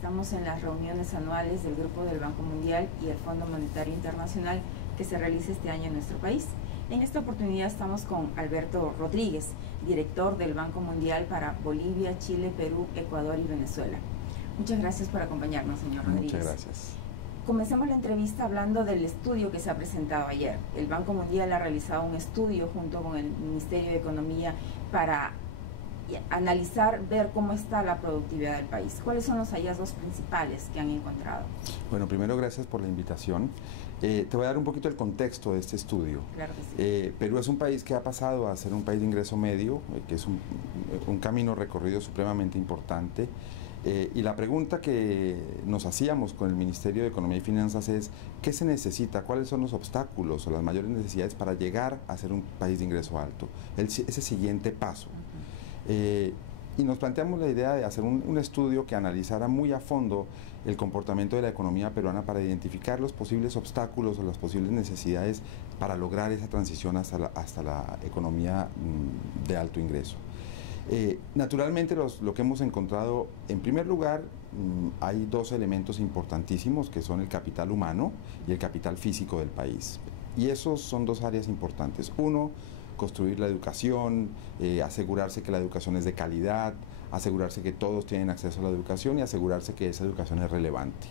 Estamos en las reuniones anuales del Grupo del Banco Mundial y el Fondo Monetario Internacional que se realiza este año en nuestro país. En esta oportunidad estamos con Alberto Rodríguez, director del Banco Mundial para Bolivia, Chile, Perú, Ecuador y Venezuela. Muchas gracias por acompañarnos, señor Rodríguez. Muchas gracias. Comencemos la entrevista hablando del estudio que se ha presentado ayer. El Banco Mundial ha realizado un estudio junto con el Ministerio de Economía para analizar, ver cómo está la productividad del país. ¿Cuáles son los hallazgos principales que han encontrado? Bueno, primero gracias por la invitación. Te voy a dar un poquito el contexto de este estudio. Claro que sí. Perú es un país que ha pasado a ser un país de ingreso medio, que es un camino recorrido supremamente importante. Y la pregunta que nos hacíamos con el Ministerio de Economía y Finanzas es ¿qué se necesita? ¿Cuáles son los obstáculos o las mayores necesidades para llegar a ser un país de ingreso alto? Ese siguiente paso. Y nos planteamos la idea de hacer un estudio que analizara muy a fondo el comportamiento de la economía peruana para identificar los posibles obstáculos o las posibles necesidades para lograr esa transición hasta la economía de alto ingreso. Naturalmente lo que hemos encontrado, en primer lugar, hay dos elementos importantísimos que son el capital humano y el capital físico del país. Y esos son dos áreas importantes. Uno, construir la educación, asegurarse que la educación es de calidad, asegurarse que todos tienen acceso a la educación y asegurarse que esa educación es relevante.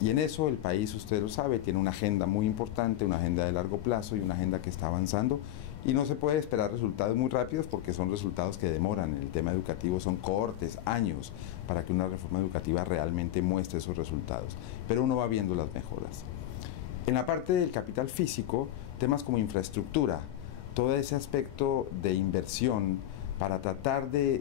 Y en eso el país, usted lo sabe, tiene una agenda muy importante, una agenda de largo plazo y una agenda que está avanzando y no se puede esperar resultados muy rápidos porque son resultados que demoran. En el tema educativo son cohortes, años, para que una reforma educativa realmente muestre esos resultados. Pero uno va viendo las mejoras. En la parte del capital físico, temas como infraestructura, todo ese aspecto de inversión para tratar de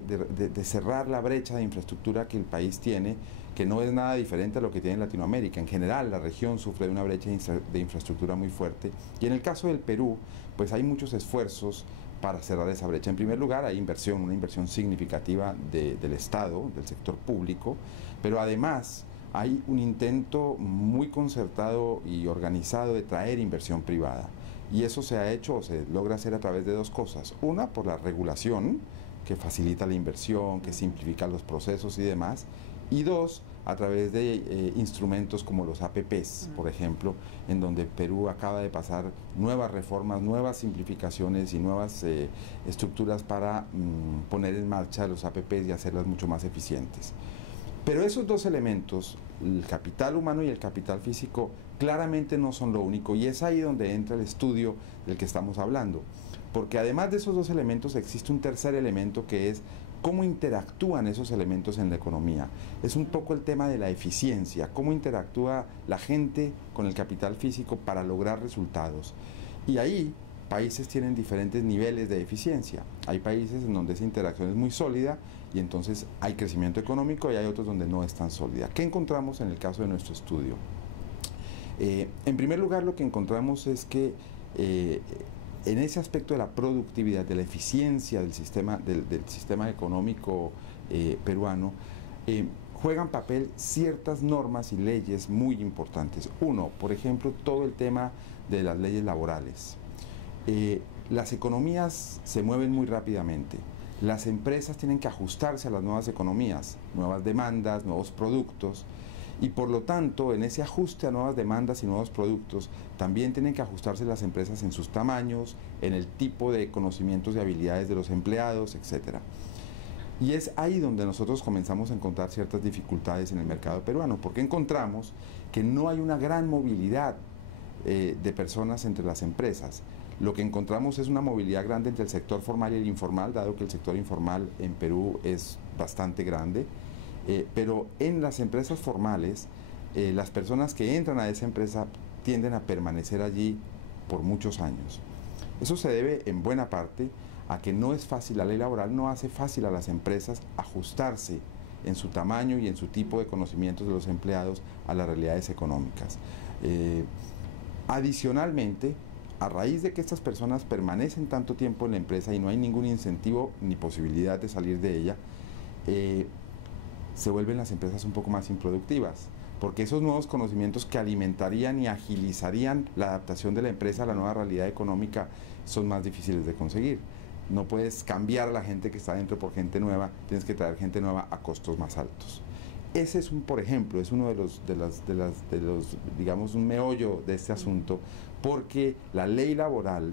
cerrar la brecha de infraestructura que el país tiene, que no es nada diferente a lo que tiene Latinoamérica. En general, la región sufre de una brecha de infraestructura muy fuerte. Y en el caso del Perú, pues hay muchos esfuerzos para cerrar esa brecha. En primer lugar, hay inversión, una inversión significativa del Estado, del sector público, pero además hay un intento muy concertado y organizado de traer inversión privada. Y eso se ha hecho o se logra hacer a través de dos cosas. Una, por la regulación, que facilita la inversión, que simplifica los procesos y demás. Y dos, a través de instrumentos como los APPs, por ejemplo, en donde Perú acaba de pasar nuevas reformas, nuevas simplificaciones y nuevas estructuras para poner en marcha los APPs y hacerlas mucho más eficientes. Pero esos dos elementos, el capital humano y el capital físico, claramente no son lo único, y es ahí donde entra el estudio del que estamos hablando. Porque además de esos dos elementos existe un tercer elemento que es cómo interactúan esos elementos en la economía. Es un poco el tema de la eficiencia, cómo interactúa la gente con el capital físico para lograr resultados. Y ahí países tienen diferentes niveles de eficiencia. Hay países en donde esa interacción es muy sólida y entonces hay crecimiento económico, y hay otros donde no es tan sólida. ¿Qué encontramos en el caso de nuestro estudio? En primer lugar, lo que encontramos es que en ese aspecto de la productividad, de la eficiencia del sistema económico peruano, juegan papel ciertas normas y leyes muy importantes. Uno, por ejemplo, todo el tema de las leyes laborales. Las economías se mueven muy rápidamente. Las empresas tienen que ajustarse a las nuevas economías, nuevas demandas, nuevos productos, y por lo tanto, en ese ajuste a nuevas demandas y nuevos productos, también tienen que ajustarse las empresas en sus tamaños, en el tipo de conocimientos y habilidades de los empleados, etc. Y es ahí donde nosotros comenzamos a encontrar ciertas dificultades en el mercado peruano, porque encontramos que no hay una gran movilidad de personas entre las empresas. Lo que encontramos es una movilidad grande entre el sector formal y el informal, dado que el sector informal en Perú es bastante grande. Pero en las empresas formales, las personas que entran a esa empresa tienden a permanecer allí por muchos años. Eso se debe en buena parte a que no es fácil, la ley laboral no hace fácil a las empresas ajustarse en su tamaño y en su tipo de conocimientos de los empleados a las realidades económicas. Adicionalmente, a raíz de que estas personas permanecen tanto tiempo en la empresa y no hay ningún incentivo ni posibilidad de salir de ella, se vuelven las empresas un poco más improductivas, porque esos nuevos conocimientos que alimentarían y agilizarían la adaptación de la empresa a la nueva realidad económica son más difíciles de conseguir. No puedes cambiar a la gente que está dentro por gente nueva, tienes que traer gente nueva a costos más altos. Ese es por ejemplo, es uno de los, digamos, un meollo de este asunto, porque la ley laboral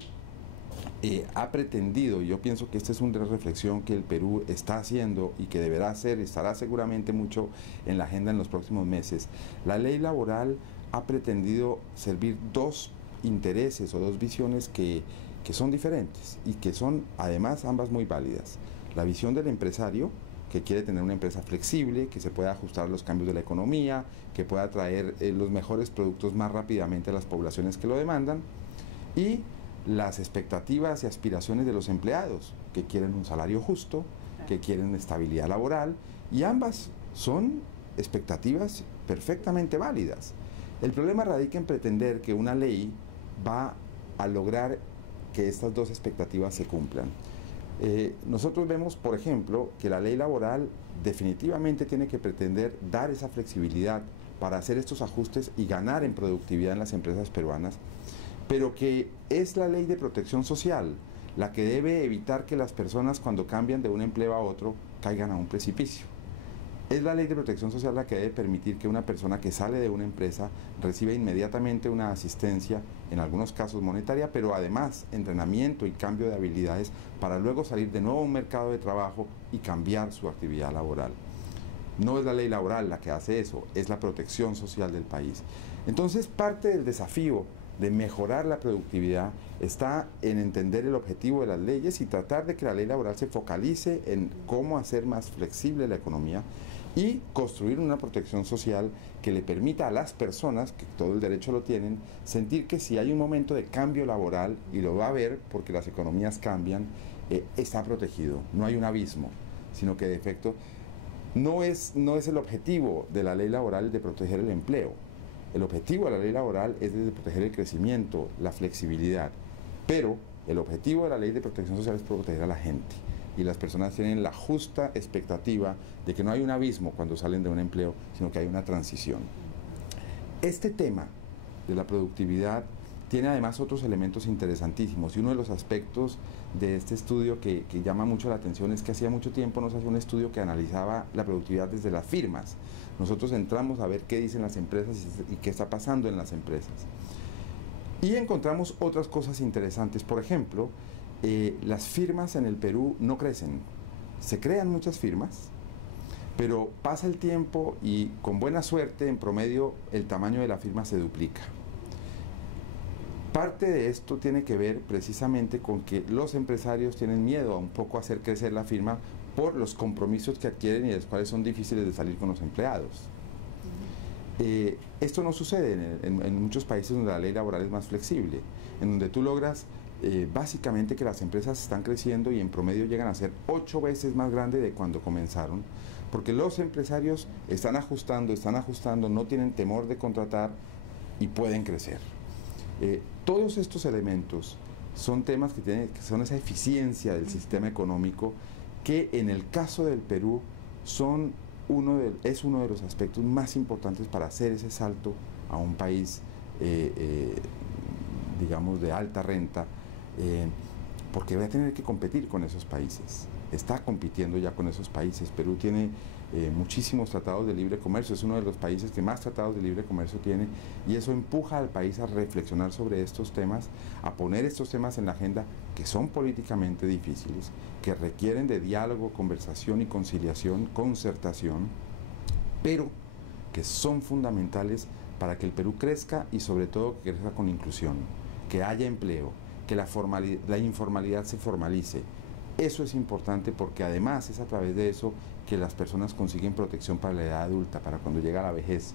ha pretendido, y yo pienso que esta es una reflexión que el Perú está haciendo y que deberá hacer, estará seguramente mucho en la agenda en los próximos meses. La ley laboral ha pretendido servir dos intereses o dos visiones que son diferentes y que son además ambas muy válidas. La visión del empresario, que quiere tener una empresa flexible, que se pueda ajustar a los cambios de la economía, que pueda traer los mejores productos más rápidamente a las poblaciones que lo demandan, y las expectativas y aspiraciones de los empleados, que quieren un salario justo, que quieren estabilidad laboral, y ambas son expectativas perfectamente válidas. El problema radica en pretender que una ley va a lograr que estas dos expectativas se cumplan. Nosotros vemos, por ejemplo, que la ley laboral definitivamente tiene que pretender dar esa flexibilidad para hacer estos ajustes y ganar en productividad en las empresas peruanas, pero que es la ley de protección social la que debe evitar que las personas, cuando cambian de un empleo a otro, caigan a un precipicio. Es la ley de protección social la que debe permitir que una persona que sale de una empresa reciba inmediatamente una asistencia, en algunos casos monetaria, pero además entrenamiento y cambio de habilidades para luego salir de nuevo a un mercado de trabajo y cambiar su actividad laboral. No es la ley laboral la que hace eso, es la protección social del país. Entonces, parte del desafío de mejorar la productividad está en entender el objetivo de las leyes y tratar de que la ley laboral se focalice en cómo hacer más flexible la economía y construir una protección social que le permita a las personas, que todo el derecho lo tienen, sentir que si hay un momento de cambio laboral, y lo va a haber porque las economías cambian, está protegido, no hay un abismo, sino que de efecto no es el objetivo de la ley laboral el de proteger el empleo. El objetivo de la ley laboral es de proteger el crecimiento, la flexibilidad, pero el objetivo de la ley de protección social es proteger a la gente, y las personas tienen la justa expectativa de que no hay un abismo cuando salen de un empleo, sino que hay una transición. Este tema de la productividad tiene además otros elementos interesantísimos, y uno de los aspectos de este estudio que llama mucho la atención es que hacía mucho tiempo no se hacía un estudio que analizaba la productividad desde las firmas. Nosotros entramos a ver qué dicen las empresas y qué está pasando en las empresas. Y encontramos otras cosas interesantes. Por ejemplo, las firmas en el Perú no crecen. Se crean muchas firmas, pero pasa el tiempo y con buena suerte, en promedio, el tamaño de la firma se duplica. Parte de esto tiene que ver precisamente con que los empresarios tienen miedo a un poco hacer crecer la firma por los compromisos que adquieren y de los cuales son difíciles de salir con los empleados. Esto no sucede en muchos países donde la ley laboral es más flexible, en donde tú logras básicamente que las empresas están creciendo y en promedio llegan a ser 8 veces más grandes de cuando comenzaron, porque los empresarios están ajustando, no tienen temor de contratar y pueden crecer. Todos estos elementos son temas que son esa eficiencia del sistema económico, que en el caso del Perú es uno de los aspectos más importantes para hacer ese salto a un país, digamos, de alta renta, porque va a tener que competir con esos países. Está compitiendo ya con esos países. Perú tiene muchísimos tratados de libre comercio, es uno de los países que más tratados de libre comercio tiene, y eso empuja al país a reflexionar sobre estos temas, a poner estos temas en la agenda, que son políticamente difíciles, que requieren de diálogo, conversación y conciliación, concertación, pero que son fundamentales para que el Perú crezca y sobre todo que crezca con inclusión, que haya empleo, que la informalidad se formalice. Eso es importante porque además es a través de eso que las personas consiguen protección para la edad adulta, para cuando llega la vejez,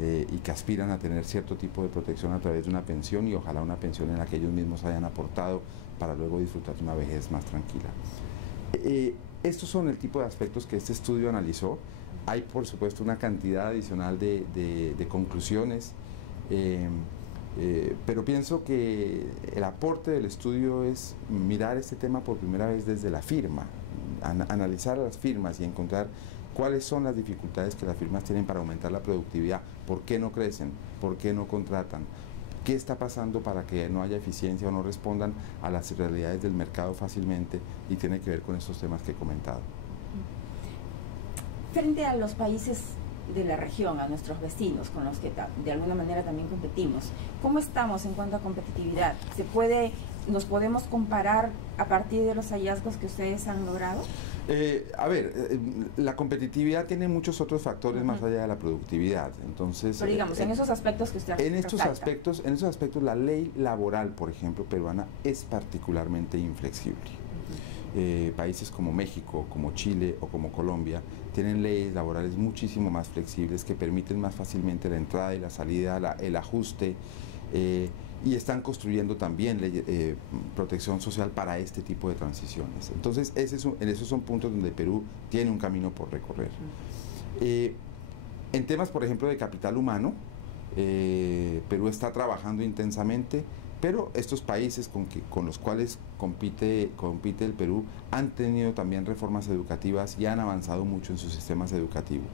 y que aspiran a tener cierto tipo de protección a través de una pensión, y ojalá una pensión en la que ellos mismos hayan aportado para luego disfrutar de una vejez más tranquila. Estos son el tipo de aspectos que este estudio analizó. Hay, por supuesto, una cantidad adicional de conclusiones, pero pienso que el aporte del estudio es mirar este tema por primera vez desde la firma, analizar las firmas y encontrar cuáles son las dificultades que las firmas tienen para aumentar la productividad, por qué no crecen, por qué no contratan, qué está pasando para que no haya eficiencia o no respondan a las realidades del mercado fácilmente, y tiene que ver con estos temas que he comentado. Frente a los países de la región, a nuestros vecinos con los que de alguna manera también competimos. ¿Cómo estamos en cuanto a competitividad? ¿Nos podemos comparar a partir de los hallazgos que ustedes han logrado? La competitividad tiene muchos otros factores más allá de la productividad. Entonces, pero digamos, en esos aspectos que usted en estos aspectos, la ley laboral, por ejemplo, peruana, es particularmente inflexible. Países como México, como Chile o como Colombia tienen leyes laborales muchísimo más flexibles que permiten más fácilmente la entrada y la salida, el ajuste, y están construyendo también protección social para este tipo de transiciones. Entonces, esos son puntos donde Perú tiene un camino por recorrer. En temas, por ejemplo, de capital humano, Perú está trabajando intensamente, pero estos países con los cuales compite el Perú han tenido también reformas educativas y han avanzado mucho en sus sistemas educativos.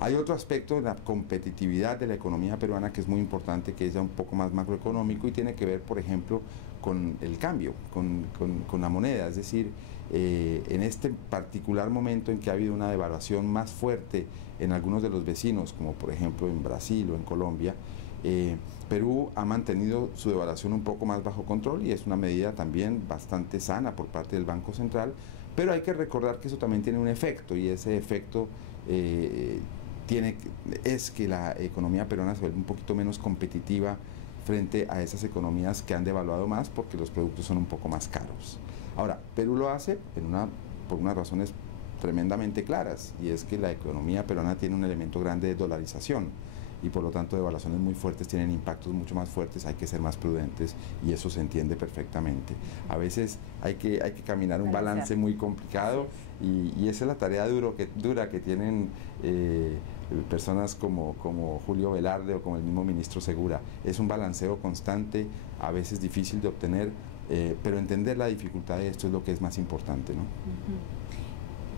Hay otro aspecto de la competitividad de la economía peruana que es muy importante, que es ya un poco más macroeconómico y tiene que ver, por ejemplo, con el cambio, con la moneda. Es decir, en este particular momento en que ha habido una devaluación más fuerte en algunos de los vecinos, como por ejemplo en Brasil o en Colombia, Perú ha mantenido su devaluación un poco más bajo control y es una medida también bastante sana por parte del Banco Central, pero hay que recordar que eso también tiene un efecto, y ese efecto es que la economía peruana se vuelve un poquito menos competitiva frente a esas economías que han devaluado más porque los productos son un poco más caros. Ahora, Perú lo hace por unas razones tremendamente claras, y es que la economía peruana tiene un elemento grande de dolarización y por lo tanto devaluaciones muy fuertes tienen impactos mucho más fuertes, hay que ser más prudentes y eso se entiende perfectamente. A veces hay que caminar un balance muy complicado y esa es la tarea dura que tienen personas como Julio Velarde o como el mismo ministro Segura. Es un balanceo constante, a veces difícil de obtener, pero entender la dificultad de esto es lo que es más importante, ¿no?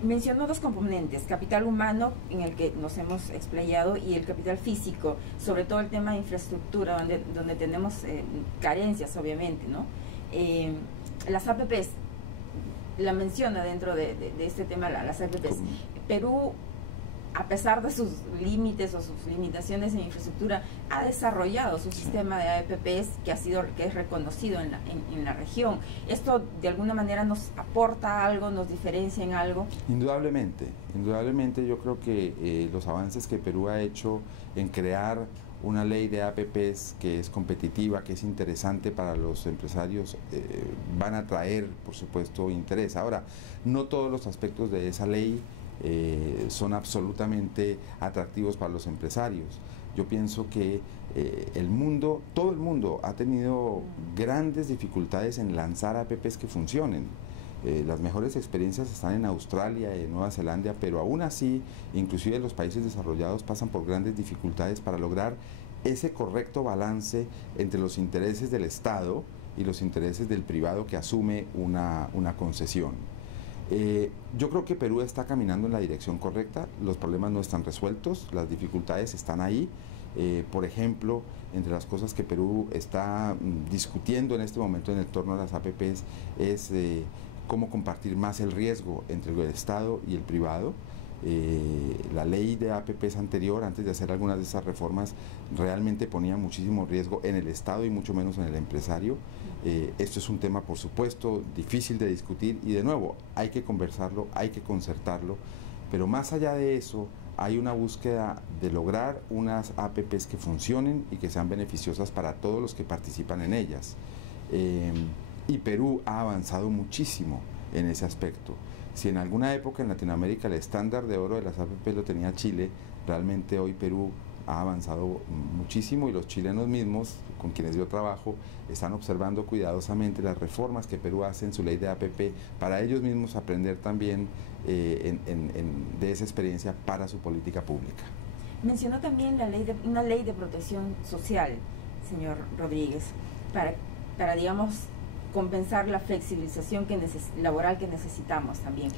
Mencionó dos componentes, capital humano, en el que nos hemos explayado, y el capital físico, sobre todo el tema de infraestructura, donde tenemos carencias, obviamente, ¿no? Las APPs, la menciona dentro de este tema, las APPs. Perú, a pesar de sus límites o sus limitaciones en infraestructura, ha desarrollado su sistema de APPs que es reconocido en la región. ¿Esto de alguna manera nos aporta algo, nos diferencia en algo? Indudablemente yo creo que los avances que Perú ha hecho en crear una ley de APPs que es competitiva, que es interesante para los empresarios, van a traer, por supuesto, interés. Ahora, no todos los aspectos de esa ley son absolutamente atractivos para los empresarios. Yo pienso que todo el mundo ha tenido grandes dificultades en lanzar APPs que funcionen. Las mejores experiencias están en Australia y en Nueva Zelanda, pero aún así, inclusive los países desarrollados pasan por grandes dificultades para lograr ese correcto balance entre los intereses del Estado y los intereses del privado que asume una concesión. Yo creo que Perú está caminando en la dirección correcta, los problemas no están resueltos, las dificultades están ahí. Por ejemplo, entre las cosas que Perú está discutiendo en este momento en el torno a las APPs es cómo compartir más el riesgo entre el Estado y el privado. La ley de APPs anterior, antes de hacer algunas de esas reformas, realmente ponía muchísimo riesgo en el Estado y mucho menos en el empresario. Esto es un tema, por supuesto, difícil de discutir y, de nuevo, hay que conversarlo, hay que concertarlo, pero más allá de eso, hay una búsqueda de lograr unas APPs que funcionen y que sean beneficiosas para todos los que participan en ellas. Y Perú ha avanzado muchísimo en ese aspecto. Si en alguna época en Latinoamérica el estándar de oro de las APPs lo tenía Chile, realmente hoy Perú ha avanzado muchísimo y los chilenos mismos, con quienes yo trabajo, están observando cuidadosamente las reformas que Perú hace en su ley de APP para ellos mismos aprender también de esa experiencia para su política pública. Mencionó también una ley de protección social, señor Rodríguez, para digamos, compensar la flexibilización laboral que necesitamos también.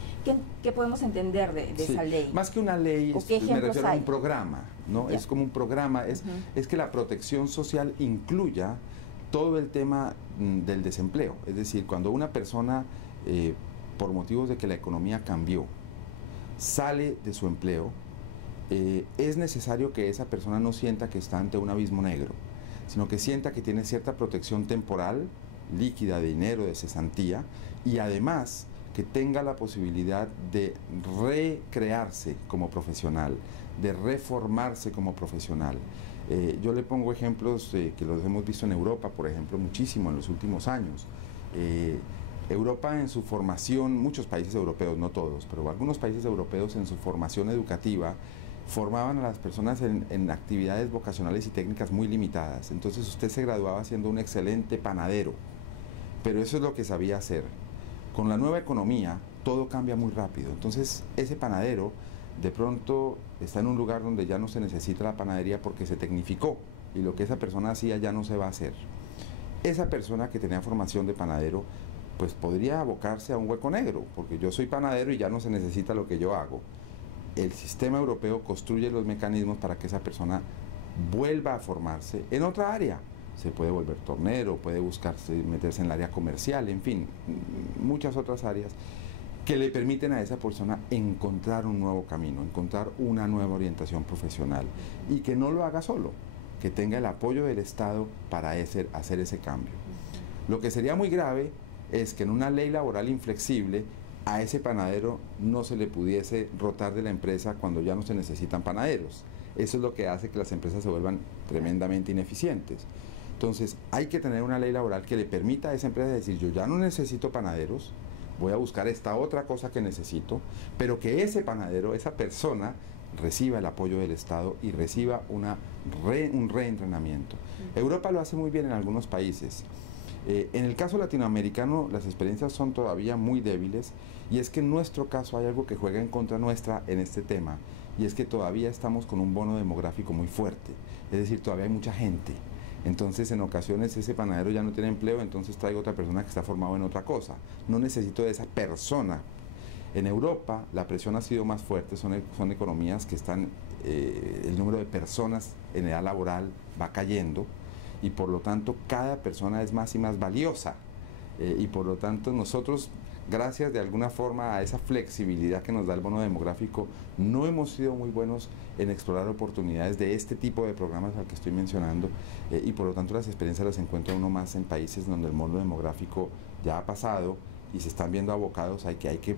¿Qué podemos entender de esa ley? Más que una ley, me refiero a un programa, ¿no? Es como un programa, es que la protección social incluya todo el tema del desempleo. Es decir, cuando una persona, por motivos de que la economía cambió, sale de su empleo, es necesario que esa persona no sienta que está ante un abismo negro, sino que sienta que tiene cierta protección temporal, líquida, de dinero, de cesantía, y además que tenga la posibilidad de recrearse como profesional, de reformarse como profesional. Yo le pongo ejemplos que los hemos visto en Europa, por ejemplo, muchísimo en los últimos años. Europa en su formación, muchos países europeos, no todos, pero algunos países europeos en su formación educativa formaban a las personas en actividades vocacionales y técnicas muy limitadas. Entonces usted se graduaba siendo un excelente panadero, pero eso es lo que sabía hacer. Con la nueva economía todo cambia muy rápido, entonces ese panadero de pronto está en un lugar donde ya no se necesita la panadería porque se tecnificó y lo que esa persona hacía ya no se va a hacer. Esa persona que tenía formación de panadero pues podría abocarse a un hueco negro, porque yo soy panadero y ya no se necesita lo que yo hago. El sistema europeo construye los mecanismos para que esa persona vuelva a formarse en otra área. Se puede volver tornero, puede buscarse meterse en el área comercial, en fin, muchas otras áreas que le permiten a esa persona encontrar un nuevo camino, encontrar una nueva orientación profesional y que no lo haga solo, que tenga el apoyo del Estado para hacer ese cambio. Lo que sería muy grave es que en una ley laboral inflexible a ese panadero no se le pudiese rotar de la empresa cuando ya no se necesitan panaderos. Eso es lo que hace que las empresas se vuelvan tremendamente ineficientes. Entonces hay que tener una ley laboral que le permita a esa empresa decir: yo ya no necesito panaderos, voy a buscar esta otra cosa que necesito, pero que ese panadero, esa persona, reciba el apoyo del Estado y reciba un reentrenamiento. Europa lo hace muy bien en algunos países. En el caso latinoamericano las experiencias son todavía muy débiles, y es que en nuestro caso hay algo que juega en contra nuestra en este tema, y es que todavía estamos con un bono demográfico muy fuerte, es decir, todavía hay mucha gente. Entonces en ocasiones ese panadero ya no tiene empleo, entonces traigo otra persona que está formado en otra cosa. No necesito de esa persona. En Europa la presión ha sido más fuerte, son economías que están, el número de personas en edad laboral va cayendo, y por lo tanto cada persona es más y más valiosa, y por lo tanto nosotros, gracias de alguna forma a esa flexibilidad que nos da el bono demográfico, no hemos sido muy buenos en explorar oportunidades de este tipo de programas al que estoy mencionando, y por lo tanto las experiencias las encuentra uno más en países donde el bono demográfico ya ha pasado y se están viendo abocados a que hay que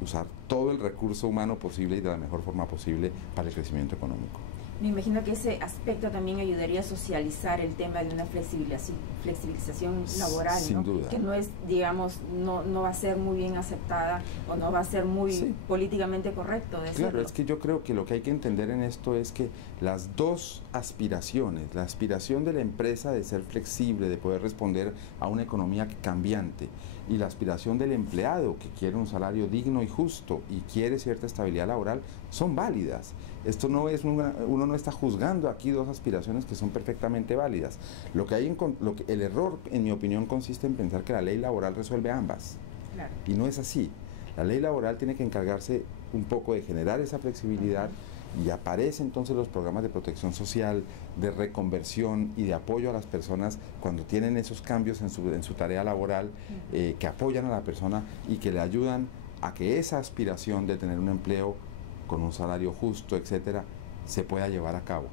usar todo el recurso humano posible y de la mejor forma posible para el crecimiento económico. Me imagino que ese aspecto también ayudaría a socializar el tema de una flexibilización laboral, sin ¿no? duda. Que no es, digamos, no va a ser muy bien aceptada o no va a ser muy políticamente correcto decirlo. Claro, es que yo creo que lo que hay que entender en esto es que las dos aspiraciones, la aspiración de la empresa de ser flexible, de poder responder a una economía cambiante, y la aspiración del empleado que quiere un salario digno y justo y quiere cierta estabilidad laboral, son válidas. Esto no es uno no está juzgando aquí dos aspiraciones que son perfectamente válidas. El error, en mi opinión, consiste en pensar que la ley laboral resuelve ambas. Claro. Y no es así. La ley laboral tiene que encargarse un poco de generar esa flexibilidad, y aparecen entonces los programas de protección social, de reconversión y de apoyo a las personas cuando tienen esos cambios en su tarea laboral, que apoyan a la persona y que le ayudan a que esa aspiración de tener un empleo con un salario justo, etcétera, se pueda llevar a cabo.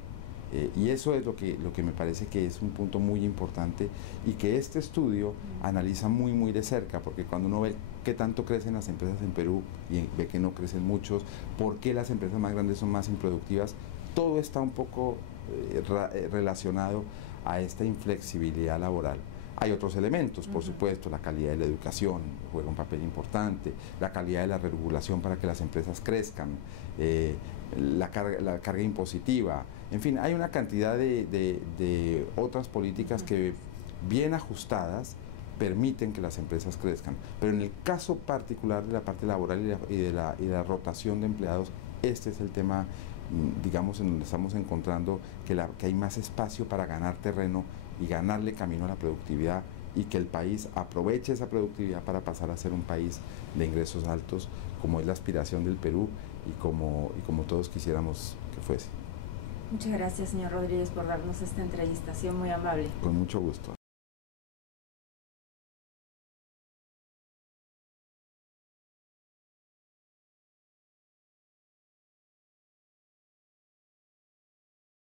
Y eso es lo que me parece que es un punto muy importante, y que este estudio analiza muy de cerca, porque cuando uno ve qué tanto crecen las empresas en Perú y ve que no crecen muchos, por qué las empresas más grandes son más improductivas, todo está un poco relacionado a esta inflexibilidad laboral. Hay otros elementos, por supuesto, la calidad de la educación juega un papel importante, la calidad de la regulación para que las empresas crezcan, la carga impositiva, en fin, hay una cantidad de otras políticas que, bien ajustadas, permiten que las empresas crezcan. Pero en el caso particular de la parte laboral y de la rotación de empleados, este es el tema, digamos, en donde estamos encontrando que hay más espacio para ganar terreno y ganarle camino a la productividad, y que el país aproveche esa productividad para pasar a ser un país de ingresos altos, como es la aspiración del Perú y como todos quisiéramos que fuese. Muchas gracias, señor Rodríguez, por darnos esta entrevista. Ha sido muy amable. Con mucho gusto.